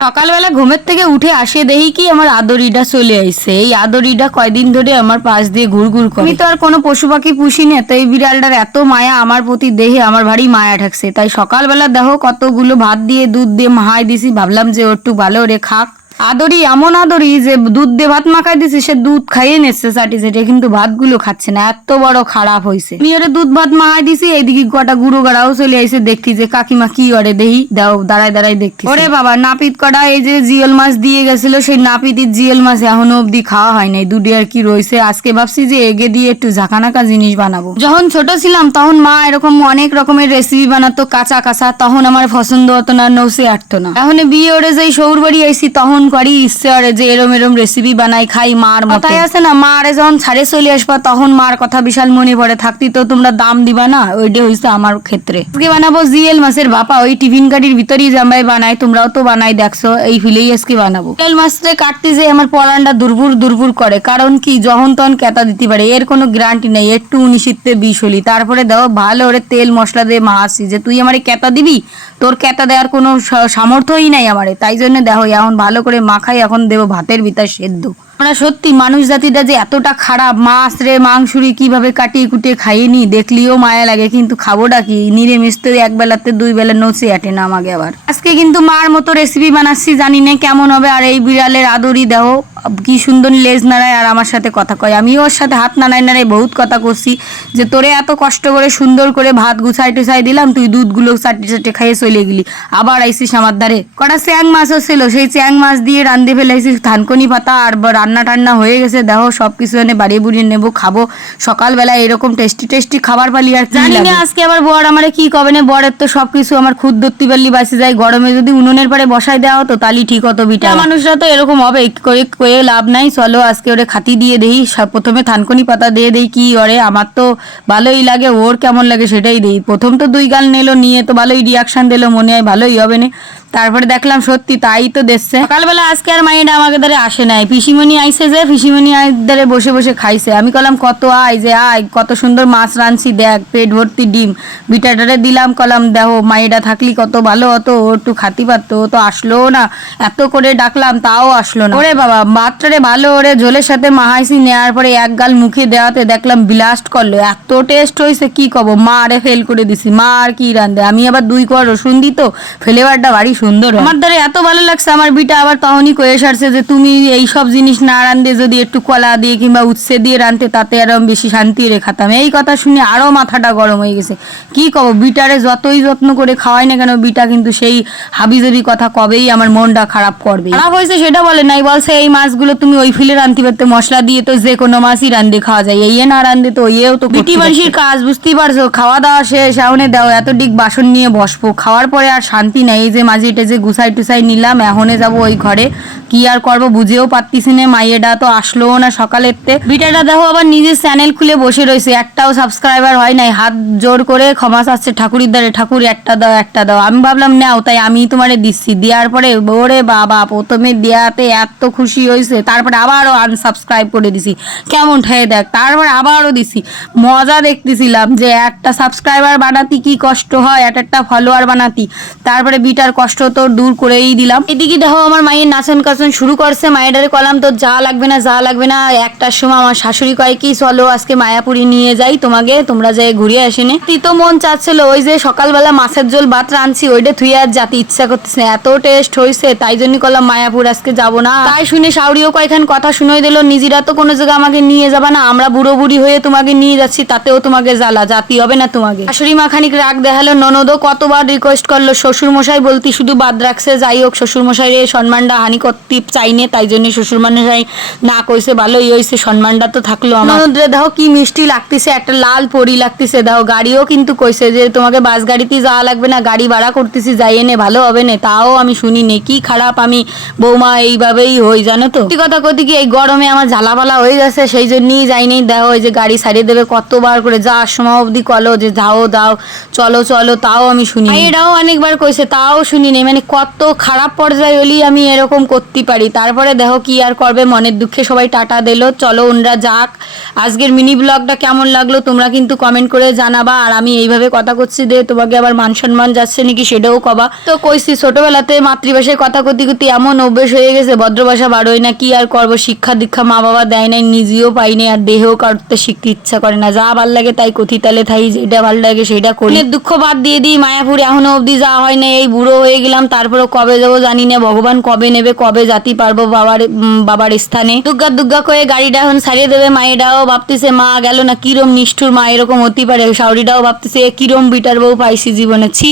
সকালবেলা ঘুমের থেকে উঠে আসে দেখি কি আমার আদরিটা চলে আইছে। এই আদরিটা কয়দিন ধরে আমার পাশ দিয়ে ঘুরঘুর করে। আমি তো আর কোনো পশু পাখি পুষি না, তো এই বিড়ালটার এত মায়া আমার প্রতি, দেহে আমার ভারী মায়া ঠাকছে। তাই সকালবেলা দেখো কতগুলো ভাত দিয়ে দুধ দিয়ে মাহাই দিছি, ভাবলাম যে ও একটু ভালো রে খাক। আদরি এমন আদরি যে দুধ দিয়ে ভাত মাখাই দিছি, সে দুধ খাইয়ে নিচ্ছে চাটি চেটে, কিন্তু ভাতগুলো খাচ্ছে না। এত বড় খারাপ হয়েছে। আমি ওরে দুধ ভাত মাখাই দিছি, এইদিকে কটা গুঁড়ো গাড়াও চলে আইসে। দেখছি যে কাকিমা কি করে দেহি দাও, দাঁড়ায় দাঁড়ায় দেখছি। ওরে বাবা, নাপিত কটা এই যে জিওল মাছ দিয়ে গেছিল, সেই নাপিতির জিওল মাছ এখনো অব্দি খাওয়া হয় নাই। দুটি আর কি রয়েছে, আজকে ভাবছি যে এগে দিয়ে একটু ঝাঁকানাকা জিনিস বানাবো। যখন ছোট ছিলাম তখন মা এরকম অনেক রকমের রেসিপি বানাতো কাঁচা কাঁচা, তখন আমার পছন্দ হতো না, নৌসে আটতো না। এখন বিয়ে ওরে যাই শৌর বাড়ি আইসি, তখন করি ইচ্ছে করে যে এরম এরম রেসিপি বানাই খাই মার মতো। তাই আছে না, মা আরে যখন ছাড়ে চলে আসবা তখন মার কথা বিশাল মনে পড়ে, থাকতি তো তোমরা দাম দিবা না, ওইটা হইছে আমার ক্ষেত্রে। আজকে বানাবো জিএল মাছের ভাপা, ওই টিফিন কাঠির ভিতরেই জামাই বানাই, তোমরাও তো বানাই দেখছো, এই ফিলেই আজকে বানাবো। জিএল মাছটা কাটতে যে আমার পরানটা দুর্বুর দুর্বুর করে, কারণ কি যখন তখন কেতা দিতে পারে, এর কোনো গ্যারান্টি নেই। একটু 19 বিষ হলি, তারপরে দাও ভালো করে তেল মশলা দিয়ে মাহাসি যে তুই আমারে কেতা দিবি, তোর কেতা দেওয়ার কোনো সামর্থ্যই নাই আমারে। তাই জন্য দেখো এখন ভালো করে মাখাই, এখন দেবো ভাতের ভিতর সেদ্ধ। আমরা সত্যি মানুষ জাতিটা যে এতটা খারাপ, মাছ রে মাংসুরি কিভাবে কাটিয়ে কুটিয়ে খাইয়ে নি, দেখলেও মায়া লাগে, কিন্তু খাবোটা কি, নিরামিষ তো এক বেলাতে দুই বেলা নচে আটে না আমাকে। আবার আজকে কিন্তু মার মতো রেসিপি বানাচ্ছি, জানি না কেমন হবে। আর এই বিড়ালের আদরি দেহ কি সুন্দর লেজ নাড়ায় আর আমার সাথে কথা কয়। আমি ওর সাথে হাত নাড়াই নাড়াই বহুত কথা করছি যে তোরে এত কষ্ট করে সুন্দর করে ভাত গুছাই টুছাই দিলাম, তুই দুধগুলো চাটি চাটি খাইয়ে চলে গেলি, আবার আইসিস আমার ধারে। কটা চ্যাং মাছও ছিল, সেই চ্যাং মাছ দিয়ে রান্ধে ফেলাইছিস থানকনি পাতা, আর রান্না টান্না হয়ে গেছে। দেখো সবকিছু এনে বাড়িয়ে বুড়িয়ে নেবো, খাবো। সকালবেলা এরকম টেস্টি টেস্টি খাবার পালি আর জানি না আজকে আবার বর আমারে কি কবে না। বরের তো সবকিছু আমার খুদ ধরতে পারলি বাঁচে যায়। গরমে যদি উনুনের পারে বসাই দেওয়া হতো তাহলে ঠিক হতো। বিটা মানুষরা তো এরকম হবে, কয়ে লাভ নাই। চলো আজকে ওরে খাতি দিয়ে দেই, প্রথমে থানকনি পাতা দিয়ে দেই। কি ওরে আমার তো ভালোই লাগে, ওর কেমন লাগে সেটাই দেই। প্রথম তো 2 গাল নিলো, নিয়ে তো ভালোই রিয়াকশন দিলো, মনে হয় ভালোই হবে না। তারপরে দেখলাম সত্যি তাই তো দেখছে। সকালবেলা আজকে আর মাইন্ড আমাকে ধরে আসে নাই, পিসিমণি আইসে যে পিসিমণি ধরে বসে বসে খাইছে। আমি কলাম কত আয় যে আয়, কত সুন্দর মাছ রাঁধছি দেখ, পেট ভর্তি ডিম। বিটাটারে দিলাম, কলাম দেখো মাইডা থাকলি কত ভালো হতো, ও একটু খাতি পারতো, ও তো আসলো না। এত করে ডাকলাম তাও আসলো না। ওরে বাবা, মাত্রারে ভালো ওরে ঝোলের সাথে মাহাইছি, নেওয়ার পরে এক গাল মুখে দেওয়াতে দেখলাম ব্লাস্ট করলো। এত টেস্ট হয়েছে কি কব, মা আরে ফেল করে দিছি। মা আর কি রান্ধে, আমি আবার 2 কোয়া রসুন দিত, ফ্লেভারটা বাড়ি সুন্দর। আমার দ্বারা এত ভালো লাগছে। আমার বিটা আবার তখনই কয়ে সারছে যে তুমি এই সব জিনিস না রান্ধে যদি একটু কলা দিয়ে কিংবা উচ্ছে দিয়ে রান্ধতে, তাতে আরো বেশি শান্তি রে খাতাম। এই কথা শুনে আরো মাথাটা গরম হয়ে গেছে। কি কব, বিটারে যতই যত্ন করে খাওয়াই না কেন, বিটা কিন্তু সেই হাবিজাবি কথা কবেই আমার মনটা খারাপ করবে। খারাপ হয়েছে সেটা বলে নাই, বলছে এই মাছগুলো তুমি ওই ফিলে রান্ধতে পারতে, মশলা দিয়ে তো যে কোনো মাছই রান্ধে খাওয়া যায়, এই না রান্ধে তো ইয়েও তো বিটি মানুষের কাজ, বুঝতেই পারছো। খাওয়া দাওয়া শেষ, এখনে দাও এত ডিক বাসন নিয়ে বসবো, খাওয়ার পরে আর শান্তি নাই। এই যে মাঝে যে গুছাই টুসাই নিলাম, এখনে যাব ওই ঘরে, কি আর করবো বুঝেও পারতিস না। মাইয়েটা তো আসলো না সকালের তে। বিটাটা দেখো আবার নিজের চ্যানেল খুলে বসে রয়েছে, একটাও সাবস্ক্রাইবার হয় নাই। হাত জোর করে ক্ষমা চাচ্ছে ঠাকুরের দ্বারে, ঠাকুর একটা দাও একটা দাও। আমি ভাবলাম নাও, তাই আমি তোমারে দিচ্ছি। দেওয়ার পরে ওরে বাবা, প্রথমে দেওয়াতে এত খুশি হয়েছে, তারপরে আবারও আনসাবস্ক্রাইব করে দিছি। কেমন ঠেয়ে দেখ, তারপরে আবারও দিছি। মজা দেখতেছিলাম যে একটা সাবস্ক্রাইবার বানাতি কি কষ্ট হয়, একটা ফলোয়ার বানাতি। তারপরে বিটার কষ্ট তো দূর করেই দিলাম। এদিকে দেখো আমার মায়ের নাচন কাচন শুরু করছে। মায়েরারে কলাম তো যা লাগবে না যা লাগবে না। একটার সময় আমার শাশুড়ি কয় কি চলো আজকে মায়াপুরি নিয়ে যাই তোমাকে, তোমরা যাই ঘুরিয়ে আসেনি। তো মন চাচ্ছিল ওই যে সকালবেলা মাছের ঝোল ভাত রাঁধছি, ওইটা থুই আর যাতে ইচ্ছা করতেছে, এত টেস্ট হয়েছে। তাই জন্য কলাম মায়াপুর আজকে যাব না। তাই শুনে শাউরিও কয়েকখান কথা শুনোই দিল, নিজেরা তো কোনো জায়গা আমাকে নিয়ে যাবা না, আমরা বুড়ো বুড়ি হয়ে তোমাকে নিয়ে যাচ্ছি, তাতেও তোমাকে জ্বালা জাতি হবে না তোমাকে। শাশুড়ি মা খানিক রাগ দেখালো, ননদও কতবার রিকোয়েস্ট করলো, শ্বশুর মশাই বলতি শুধু বাদ রাখছে। যাই হোক শ্বশুর মশাইয়ের সম্মানটা হানি করতে চাইনে, তাই জন্য শ্বশুর মশাই না কইছে, ভালোই হয়েছে, সম্মানটা তো থাকলো। আমার ননদরে দেখো কি মিষ্টি লাগতেছে, একটা লাল পরি লাগতেছে। দেখো গাড়িও কিন্তু কইছে যে তোমাকে বাস গাড়িতে যাওয়া লাগবে না, গাড়ি ভাড়া করতেছি, যাই এনে ভালো হবে না। তাও আমি শুনি নে, কি খারাপ আমি বৌমা এইভাবেই হই জানো তো। সত্যি কথা কইতে কি এই গরমে আমার জ্বালাপালা হয়ে যাচ্ছে, সেই জন্যই যাই নেই। দেখো এই যে গাড়ি ছাড়িয়ে দেবে কতবার করে, যাওয়ার সময় অবধি কলো যে যাও দাও চলো চলো, তাও আমি শুনি। এটাও অনেকবার কইছে, তাও শুনি নেই। মানে কত খারাপ পর্যায়ে হলেই আমি এরকম করতে পারি। তারপরে দেখো কি আর করবে, হবে, মনের দুঃখে সবাই টাটা দিল। চলো ওনরা যাক। আজকের মিনি ব্লগটা কেমন লাগলো তোমরা কিন্তু কমেন্ট করে জানাবা। আর আমি এইভাবে কথা করছি যে তোমাকে আবার মান সম্মান যাচ্ছে নাকি সেটাও কবা। তো কইছি ছোটবেলাতে মাতৃভাষায় কথা করতে করতে এমন অভ্যেস হয়ে গেছে, ভদ্রভাষা বাড়োই না, কি আর করবো, শিক্ষা দীক্ষা মা বাবা দেয় নাই, নিজেও পাইনি, আর দেহেও কাটতে শিখতে ইচ্ছা করে না। যা ভাল লাগে তাই কথি তালে থাই, যেটা ভাল লাগে সেটা করি। দুঃখ বাদ দিয়ে দিই, মায়াপুর এখনো অবধি যাওয়া হয় না, এই বুড়ো হয়ে গেলাম, তারপরে কবে যাবো জানি না, ভগবান কবে নেবে, কবে জাতি পারবো বাবার স্থানে। দুগ্গা দুগ্গা করে গাড়িটা এখন ছাড়িয়ে দেবে। মায়েরাও ভাবতেছে মা গেল না, কিরম নিষ্ঠুর মা এরকম হতে পারে। শাওরিটাও ভাবতেছে কিরম বিটার বউ পাইছি জীবনে, ছি।